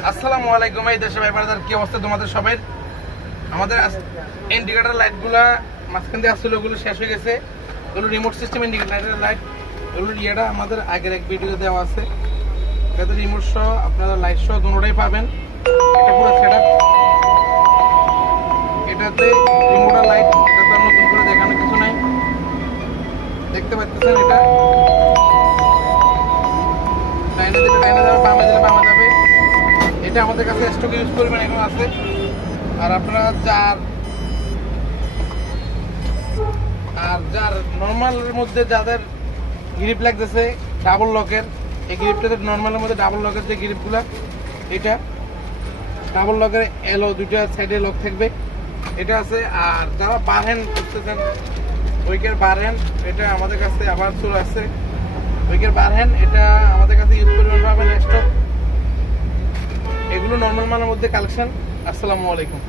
আসসালামু আলাইকুম। এই দেশে ভাই ব্রাদার, কি অবস্থা তোমাদের সবাই? আমাদের ইন্ডিকেটর লাইটগুলা মাঝখান দিয়ে আসছিল, ওগুলো শেষ হয়ে গেছে। এগুলো রিমোট সিস্টেম ইন্ডিকেটর লাইট, এগুলোর ইয়েটা আমাদের আগের এক ভিডিওতে দেওয়া আছে। এটাতে রিমোট সহ আপনারা লাইট সহ দুটোটাই পাবেন। এটা পুরো সেট আপ, এটাতে রিমোট আর লাইট, এটা তো নতুন করে দেখানোর কিছু নাই। দেখতে পাচ্ছেন এটা ডাইনে দিলে ডাইনে যাবে, বামে দিলে বামে যাবে। এটা আমাদের কাছে স্টক ইউজ করবেন এখন আছে। আর আপনারা যার নর্মালের মধ্যে যাদের গ্রিপ লাগতেছে ডাবল লকের, এই গ্রিপটাতে নর্মালের মধ্যে ডাবল লকের যে গ্রিপগুলা, এটা ডাবল লকের এলো দুইটা সাইডে লক থাকবে, এটা আছে। আর যারা বার হ্যান্ড করতেছেন, উইকের বার হ্যান্ড, এটা আমাদের কাছে আবার চলে আসছে। উইকের বার হ্যান্ড এটা আমাদের কাছে ইউজ করবেন পাবেন স্টক। এগুলো নর্মাল মানের মধ্যে কালেকশন। আসসালামু আলাইকুম।